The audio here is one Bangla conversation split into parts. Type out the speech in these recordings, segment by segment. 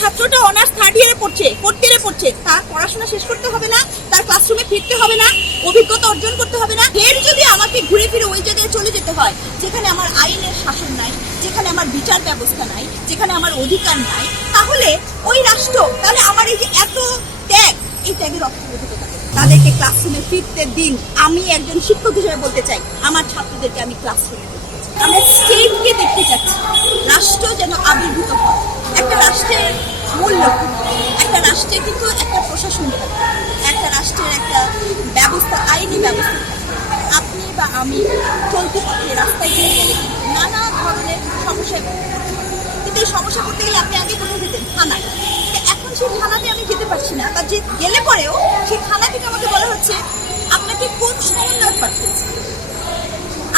ছাত্রটা অনার্স থার্ড ইয়ারে পড়ছে, ফোর্থ ইয়ারে পড়ছে, তার পড়াশোনা শেষ করতে হবে না? তার ক্লাসরুমে ফিরতে হবে না? অভিজ্ঞতা অর্জন করতে হবে না? ফের যদি আমাকে ঘুরে ফিরে ওই জায়গায় চলে যেতে হয় যেখানে আমার আইনের শাসন নাই, যেখানে আমার বিচার ব্যবস্থা নাই, যেখানে আমার অধিকার নাই, তাহলে ওই রাষ্ট্র, তাহলে আমার এই যে এত ত্যাগ, এই ত্যাগের অর্থবোধকতা তাদেরকে ক্লাসরুমে ফিরতে দিন। আমি একজন শিক্ষক হিসেবে বলতে চাই, আমার ছাত্রদেরকে আমি ক্লাসরুমে আমরা স্টেটকে দেখতে চাচ্ছি, রাষ্ট্র যেন আবির্ভূত হয়। একটা রাষ্ট্রের মূল লক্ষ্য, একটা রাষ্ট্রে কিন্তু একটা প্রশাসন থাকে, একটা রাষ্ট্রের একটা ব্যবস্থা, আইনি ব্যবস্থা থাকে। আপনি বা আমি চলতি পথে রাস্তায় গেলে নানা ধরনের সমস্যায় পড়তে পারি। কিন্তু এই সমস্যা করতে গেলে আপনি আগে কোথায় যেতেন? থানায়। এখন সেই থানাতে আমি যেতে পারছি না, বা যে গেলে পরেও সেই থানা থেকে আমাকে বলা হচ্ছে আপনাকে কোন সমন্বয় পাঠিয়েছে,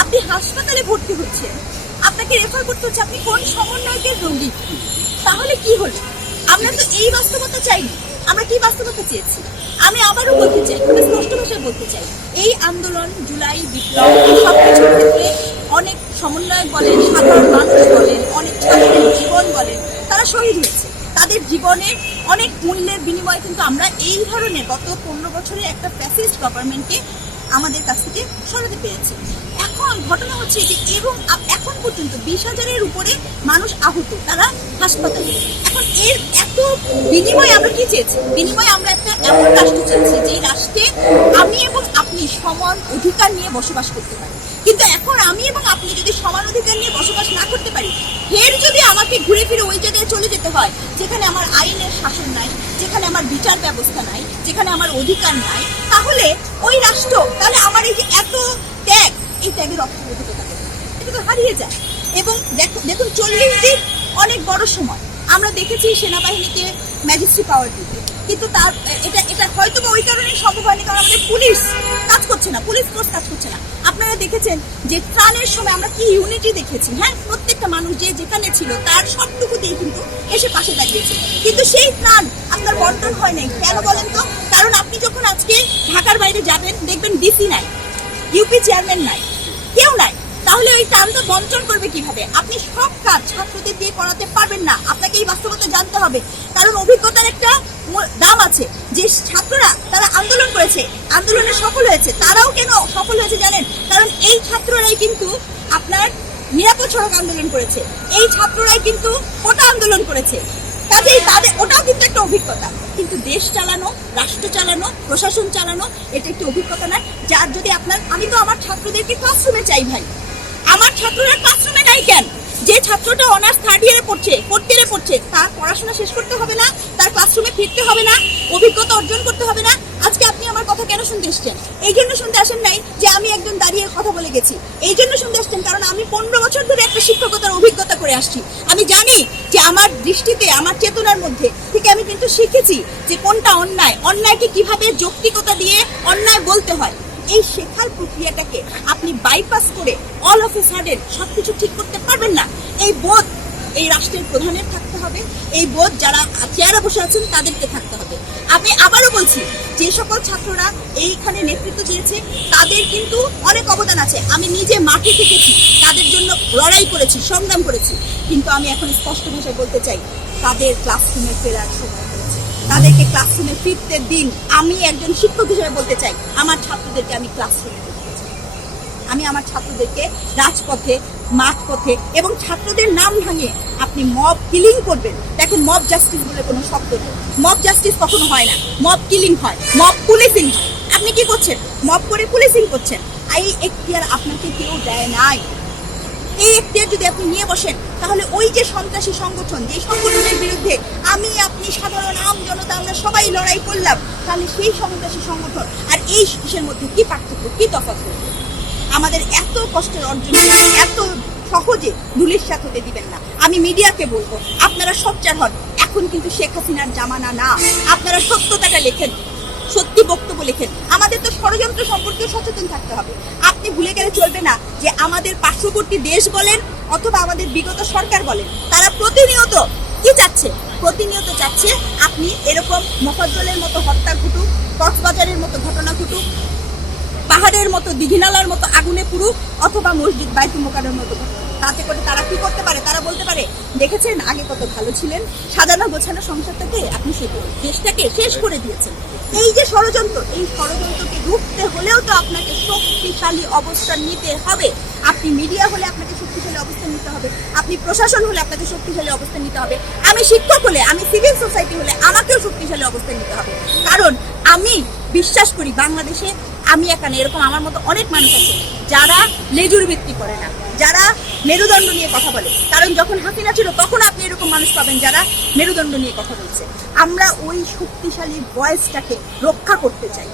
আপনি হাসপাতালে ভর্তি হচ্ছে, আপনাকে রেফার করতে হচ্ছে, আপনি কোন সমন্বয়কের রোগী। তাহলে কি হলো? আমরা তো এই বাস্তবতা চাইনি, আমরা কি বাস্তবতা চেয়েছি? আমি আবারও বলতে চাই, খুবই স্পষ্ট ভাষায় বলতে চাই, এই আন্দোলন, জুলাই বিপ্লব, সবকিছুর ক্ষেত্রে অনেক সমন্বয়ক বলেন, সাধারণ মানুষ বলেন, অনেক ছাত্রের জীবন বলেন, তারা শহীদ হয়েছে। তাদের জীবনের অনেক মূল্যের বিনিময়ে কিন্তু আমরা এই ধরনের গত 15 বছরের একটা ফ্যাসিস্ট গভর্নমেন্টকে আমাদের কাছ থেকে সরাতে পেরেছি। এখন ঘটনা হচ্ছে যে এবং এখন পর্যন্ত 20,000-এর উপরে মানুষ আহত, তারা হাসপাতালে। এখন এর এত বিনিময়ে আমরা কি চেয়েছি? বিনিময়ে আমরা একটা এমন রাষ্ট্র চেয়েছি যে রাষ্ট্রে আমি এবং আপনি সমান অধিকার নিয়ে বসবাস করতে পারি। কিন্তু এখন আমি এবং আপনি যদি সমান অধিকার নিয়ে বসবাস না করতে পারি, ফের যদি আমাকে ঘুরে ফিরে ওই জায়গায় চলে যেতে হয় যেখানে আমার আইনের শাসন নাই, যেখানে আমার বিচার ব্যবস্থা নাই, যেখানে আমার অধিকার নাই, তাহলে ওই রাষ্ট্র, তাহলে আমার এই যে এত ত্যাগ, এই ত্যাগের অর্থবোধকতা এটা তো হারিয়ে যায়। এবং দেখুন 40 দিন অনেক বড় সময়। আমরা দেখেছি সেনাবাহিনীকে ম্যাজিস্ট্রি পাওয়ার দিতে, কিন্তু তার এটা হয়তো বা ওই কারণে সম্ভব হয়নি, কারণ আমাদের পুলিশ কাজ করছে না, পুলিশ ফোর্স কাজ করছে না। আপনারা দেখেছেন যে ত্রাণের সময় আমরা কি ইউনিটি দেখেছি, হ্যাঁ, প্রত্যেকটা মানুষ যে যেখানে ছিল তার সবটুকু দিয়ে কিন্তু এসে পাশে দাঁড়িয়েছে। কিন্তু সেই ত্রাণ আপনার বন্টন হয় নাই, কেন বলেন তো? কারণ আপনি যখন আজকে ঢাকার বাইরে যাবেন দেখবেন ডিসি নাই, ইউপি চেয়ারম্যান নাই, কেউ নাই। তাহলে ওই ত্রাণটা বন্টন করবে কিভাবে? আপনি সব কাজ ছাত্রদের দিয়ে করাতে পারবেন না, আপনাকে এই বাস্তবতা জানতে হবে। কারণ অভিজ্ঞতার একটা দাম আছে। যে ছাত্ররা তারা আন্দোলন করেছে, আন্দোলনে সফল হয়েছে, তারাও কেন সফল হয়েছে জানেন? কারণ এই ছাত্ররাই কিন্তু আপনার নিরাপদ সড়ক আন্দোলন করেছে, এই ছাত্ররাই কিন্তু কোটা আন্দোলন করেছে। কাজেই তাদের ওটাও কিন্তু একটা অভিজ্ঞতা। কিন্তু দেশ চালানো, রাষ্ট্র চালানো, প্রশাসন চালানো, এটা একটি অভিজ্ঞতা না। যার যদি আপনার, আমি তো আমার ছাত্রদেরকে ক্লাসরুমে চাই ভাই, আমার ছাত্ররা ক্লাসরুমে নাই কেন? যে ছাত্রটা অনার্স থার্ড ইয়ারে পড়ছে, ফোর্থ ইয়ারে পড়ছে, তার পড়াশোনা শেষ করতে হবে না? তার ক্লাসরুমে ফিরতে হবে না? অভিজ্ঞতা অর্জন করতে হবে না? আজকে আপনি আমার কথা কেন শুনতে এসছেন? এই জন্য শুনতে আসেন নাই যে আমি একজন দাঁড়িয়ে কথা বলে গেছি, এই জন্য শুনতে আসছেন কারণ আমি 15 বছর ধরে একটা শিক্ষকতার অভিজ্ঞতা করে আসছি। আমি জানি যে আমার দৃষ্টিতে, আমার চেতনার মধ্যে থেকে আমি কিন্তু শিখেছি যে কোনটা অন্যায়, অন্যায়কে কিভাবে যৌক্তিকতা দিয়ে অন্যায় বলতে হয়। এই শেখার প্রক্রিয়াটাকে আপনি বাইপাস করে অল অফ এ সাডেন সবকিছু ঠিক করতে পারবেন না। এই বোধ এই রাষ্ট্রের প্রধানের থাকতে হবে, এই বোধ যারা চেয়ারে বসে আছেন তাদেরকে থাকতে হবে। আমি আবারও বলছি, যে সকল ছাত্ররা এইখানে নেতৃত্ব দিয়েছে তাদের কিন্তু অনেক অবদান আছে। আমি নিজে মাঠে থেকেছি, তাদের জন্য লড়াই করেছি, সংগ্রাম করেছি। কিন্তু আমি এখন স্পষ্ট ভাষায় বলতে চাই, তাদের ক্লাসরুমে ফেরার সময় হয়েছে, তাদেরকে ক্লাসরুমে ফিরতে দিন। আমি একজন শিক্ষক হিসেবে বলতে চাই, আমার ছাত্রদেরকে আমি ক্লাসরুমে ফিরতে চাই। আমি আমার ছাত্রদেরকে রাজপথে, মাঠপথে এবং ছাত্রদের নাম ভাঙিয়ে আপনি মব কিলিং করবেন। দেখুন, মব জাস্টিস বলে কোনো শব্দ নেই। মব জাস্টিস কখনো হয় না, মব কিলিং হয়, মব পুলিশিং হয়। আপনি কি করছেন? মব করে পুলিশিং করছেন। এই এখতিয়ার আপনাকে কেউ দেয় নাই। এই এখতিয়ার যদি আপনি নিয়ে বসেন, তাহলে ওই যে সন্ত্রাসী সংগঠন, যে সংগঠনের বিরুদ্ধে আমি, আপনি, সাধারণ আম জনতা, আমরা সবাই লড়াই করলাম, তাহলে সেই সন্ত্রাসী সংগঠন আর এই কিসের মধ্যে কি পার্থক্য, কি তফাৎ করবে? আমাদের এত কষ্টের অর্জন এত সহজে ধুলিস্যাৎ হতে দিবেন না। আমি মিডিয়াকে বলবো, আপনারা সোচ্চার হন। এখন কিন্তু শেখ হাসিনার জামানা না। আপনারা সত্যতাটা লেখেন, সত্যি বক্তব্য লেখেন। আমাদের তো ষড়যন্ত্র সম্পর্কে সচেতন থাকতে হবে। আপনি ভুলে গেলে চলবে না যে আমাদের পার্শ্ববর্তী দেশ বলেন অথবা আমাদের বিগত সরকার বলেন, তারা প্রতিনিয়ত কি চাচ্ছে? প্রতিনিয়ত চাচ্ছে আপনি এরকম মোফাজ্জলের মতো হত্যা ঘটুক, কক্সবাজারের মতো ঘটনা ঘটুক, পাহাড়ের মতো, দিঘিনালার মতো আগুনে পুরুক, অথবা মসজিদ বাইতুল মোকাররমের মতো ঘটনা। তাতে করে তারা কি করতে পারে? তারা বলতে পারে, দেখেছেন আগে কত ভালো ছিলেন, সাজানো গোছানো সংসারটাকে আপনি সেই দেশটাকে শেষ করে দিয়েছেন। এই যে ষড়যন্ত্র, এই ষড়যন্ত্রকে রুখতে হলেও তো আপনাকে শক্তিশালী অবস্থান নিতে হবে। আপনি মিডিয়া হলে আপনাকে শক্তিশালী অবস্থান নিতে হবে, আপনি প্রশাসন হলে আপনাকে শক্তিশালী অবস্থান নিতে হবে, আমি শিক্ষক হলে, আমি সিভিল সোসাইটি হলে আমাকেও শক্তিশালী অবস্থান নিতে হবে। কারণ আমি বিশ্বাস করি বাংলাদেশে আমি এখানে এরকম আমার মতো অনেক মানুষ আছে যারা লেজুর ভিত্তি করে না, যারা মেরুদণ্ড নিয়ে কথা বলে। কারণ যখন হাসিনা ছিল তখন আপনি এরকম মানুষ পাবেন যারা মেরুদণ্ড নিয়ে কথা বলছে। আমরা ওই শক্তিশালী ভয়েসটাকে রক্ষা করতে চাই।